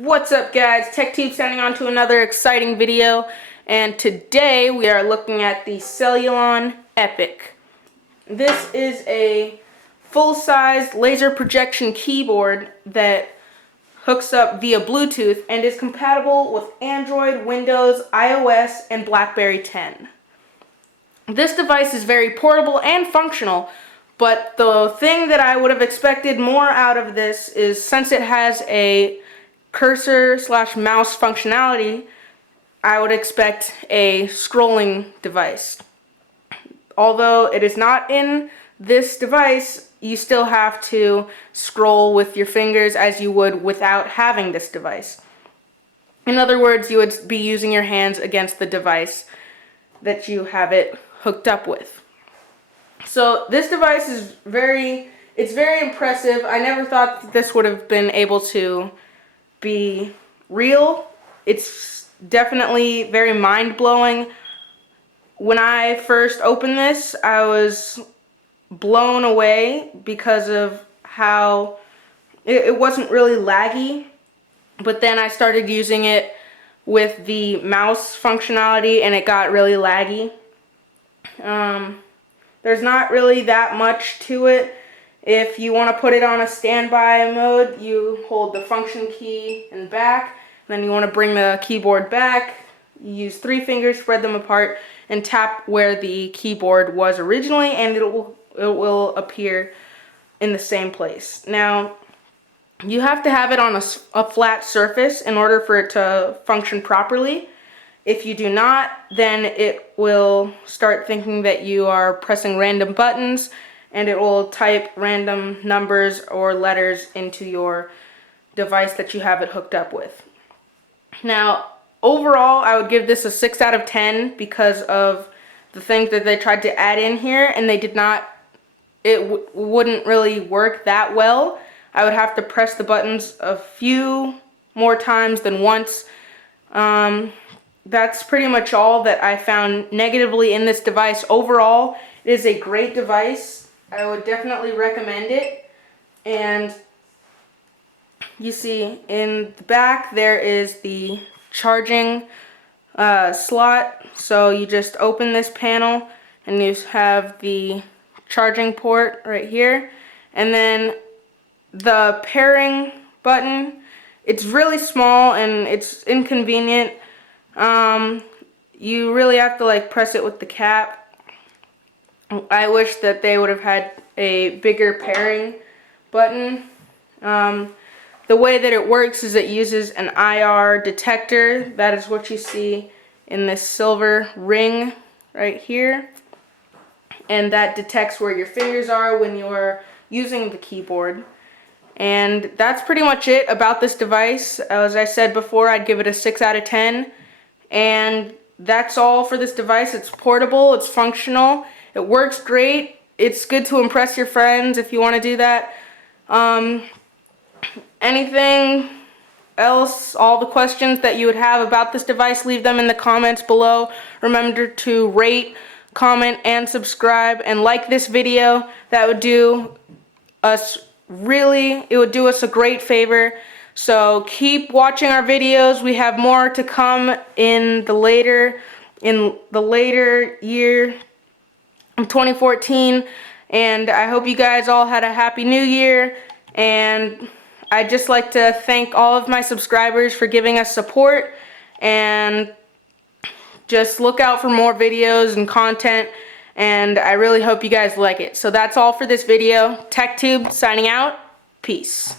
What's up, guys? Techtubed signing on to another exciting video, and today we are looking at the Cellulon Epic. This is a full-size laser projection keyboard that hooks up via Bluetooth and is compatible with Android, Windows, iOS, and BlackBerry 10. This device is very portable and functional, but the thing that I would have expected more out of this is, since it has a cursor/mouse functionality, I would expect a scrolling device. Although it is not in this device, you still have to scroll with your fingers as you would without having this device. In other words, you would be using your hands against the device that you have it hooked up with. So this device is very impressive. I never thought that this would have been able to be real. It's definitely very mind-blowing. When I first opened this, I was blown away because of how it wasn't really laggy, but then I started using it with the mouse functionality and it got really laggy. There's not really that much to it. If you want to put it on a standby mode, you hold the function key and back. Then you want to bring the keyboard back. You use 3 fingers, spread them apart, and tap where the keyboard was originally, and it will appear in the same place. Now, you have to have it on a flat surface in order for it to function properly. If you do not, then it will start thinking that you are pressing random buttons, and it will type random numbers or letters into your device that you have it hooked up with. Now, overall, I would give this a 6 out of 10 because of the things that they tried to add in here, and they did not, wouldn't really work that well. I would have to press the buttons a few more times than once. That's pretty much all that I found negatively in this device. Overall, it is a great device. I would definitely recommend it. And you see in the back there is the charging slot. So you just open this panel and you have the charging port right here. And then the pairing button, it's really small and it's inconvenient. You really have to press it with the cap. I wish that they would have had a bigger pairing button. The way that it works is it uses an IR detector. That is what you see in this silver ring right here. And that detects where your fingers are when you're using the keyboard. And that's pretty much it about this device. As I said before, I'd give it a 6 out of 10. And that's all for this device. It's portable, it's functional, it works great. It's good to impress your friends if you want to do that. Anything else, all the questions that you would have about this device, leave them in the comments below. Remember to rate, comment, and subscribe, and like this video. That would do us a great favor. So keep watching our videos. We have more to come in the later year of 2014, and I hope you guys all had a happy new year. And I'd just like to thank all of my subscribers for giving us support, and just look out for more videos and content, and I really hope you guys like it. So that's all for this video. Techtubed signing out. Peace.